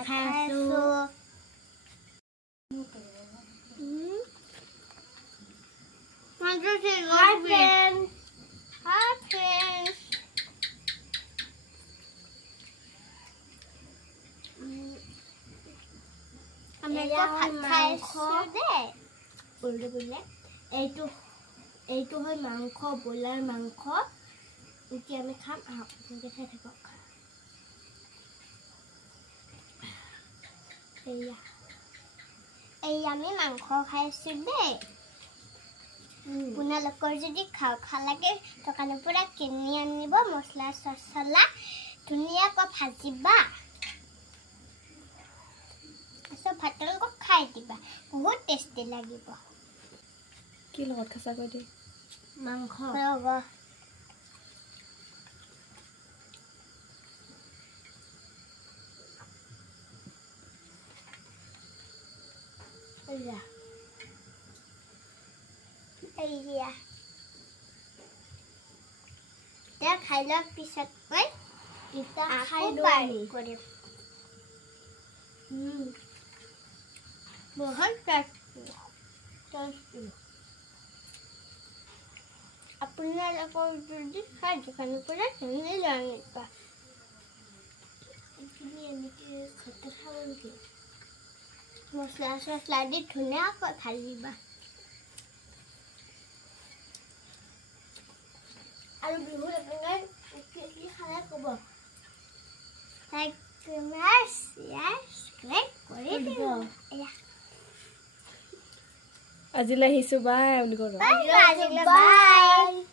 ভাত খাইছো Hi friends. আমি ভাত খাইছো দে বলে এইটো হয় মাংস ব্ৰইলাৰ মাংস এতিয়া আমি খাম আপোনালোকে খাই থাকক এই আমি মাংস খাইছো দে আপোনালোকৰ যদি খাওঁ লাগে দোকানৰ পৰা কিনি আনিব মছলা চছলা ধুনীয়াকৈ ভাজিবা সব ভাতৰ লগত খাই দিবা বহুত টেষ্টি লাগিব কি লগত খাসা কৈ দে মাংস লগত Iya. Dia kayak pisat, kan? Kita kayak Mohon tasbih. Apanya apa jadi saja kan pula ini jangan lupa. Ini kotor lagi. Mosla di dunia kok kali bah. Alu biru dengan ini halal kebo. Like mas, yes, great, great. Ya. Ajilah hisu bye, Bye.